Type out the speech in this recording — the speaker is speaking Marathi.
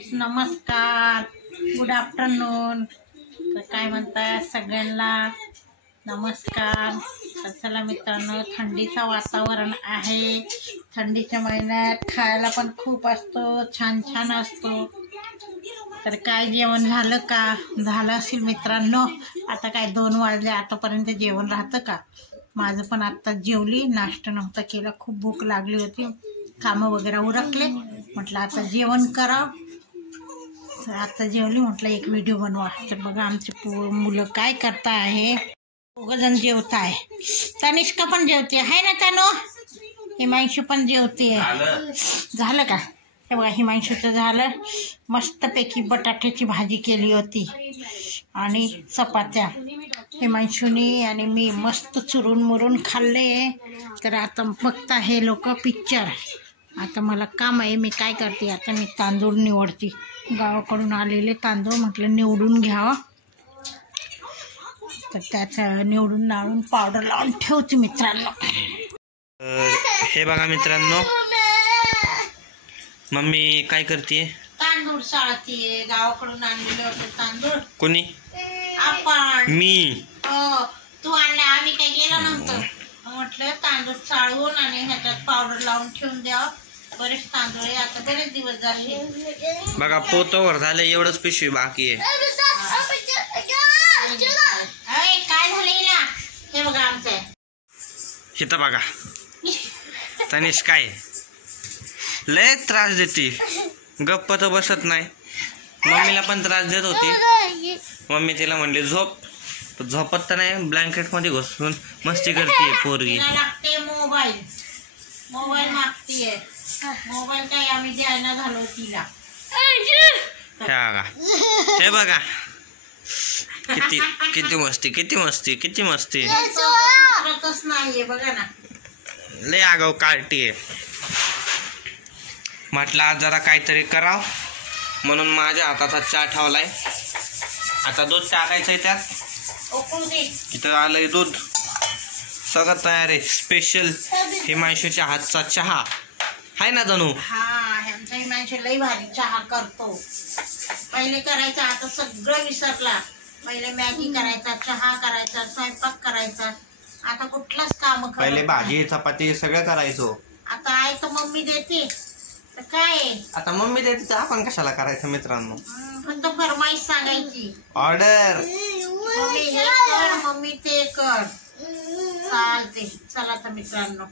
फ्रेंड्स, नमस्कार, गुड आफ्टरनून. तर काय म्हणताय सगळ्यांना नमस्कार. तर चला मित्रांनो, थंडीचं वातावरण आहे. थंडीच्या महिन्यात खायला पण खूप असतो, छान छान असतो. तर काय जेवण झालं का? झालं असेल मित्रांनो. आता काय 2 वाजले, आतापर्यंत जेवण राहतं का? माझं पण आत्ता जेवली, नाश्ता नव्हता केला, खूप भूक लागली होती, कामं वगैरे उरकले, म्हटलं आता जेवण करा. तर आता जेवली, म्हटलं एक व्हिडिओ बनवा. तर बघा आमचे मुलं काय करता आहे. 2 जण जेवत आहे. तनिष्का पण जेवते आहे ना तनु? हिमांशू पण जेवते. झालं का? हे बघा हिमांशूचं झालं. मस्तपैकी बटाट्याची भाजी केली होती आणि चपात्या हिमांशूनी आणि मी मस्त चुरून मुरून खाल्ले. तर आता बघता हे लोक पिक्चर. आता मला काम आहे, मी काय करते आता, मी तांदूळ निवडते. गावाकडून आलेले तांदूळ म्हटलं निवडून घ्यावा. तर त्याचं निवडून नाळून पावडर लावून ठेवते मित्रांनो. हे बघा मित्रांनो, मम्मी काय करते? तांदूळ साळतीये. गावाकडून आणलेले होते तांदूळ. कोणी? आपण. मी. हो, तू आणला, आम्ही काही गेलो नव्हतं. म्हटलं तांदूळ चाळून आणि ह्याच्यात पावडर लावून ठेवून द्यावं. बरेच तांदूळ आहे, आता बरेच दिवस झाले. बघा पोतवर झालं, एवढंच पिशवी बाकी आहे. काय झालं ना? हे बघा आमचं इथं बघा तनिष काय लय त्रास देते, गप्प तर बसत नाही. मम्मीला पण त्रास देत होती. मम्मी तिला म्हणली झोप, झोपत तर नाही, ब्लँकेट मध्ये घुसून मस्ती करते पोरगी. लागते मोबाईल, मोबाईल मागतीये. मोबाईल काय आम्ही द्यायला झालो तिला. हे बघा किती किती मस्ती, किती मस्ती, किती मस्ती. नाहीये बघा ना, लय आगाऊ काळटी. म्हटलं आज जरा काहीतरी कराव म्हणून माझ्या हाताचा चहा ठेवलाय. आता दूध टाकायचंय त्यात. उकळू दे. इथं आलंय दूध, सगळं तयार आहे. स्पेशल हिमांशूच्या हातचा चहा आहे ना तनू? हा, ह्यांचा हिमांशू लई भारी चहा करतो. पहिले करायचा, आता सगळं विसरला. पहिले मॅगी करायचा, चहा करायचा, स्वयंपाक करायचा. आता कुठलाच काम करत पहिले भाजी चपाती सगळं करायचो. आता आहे तर मम्मी देते. तर काय आता मम्मी देते तर आपण कशाला करायचं मित्रांनो? फक्त फरमाईश सांगायची, ऑर्डर, मम्मी हे कर, मम्मी ते कर, चालते. चला तर मित्रांनो.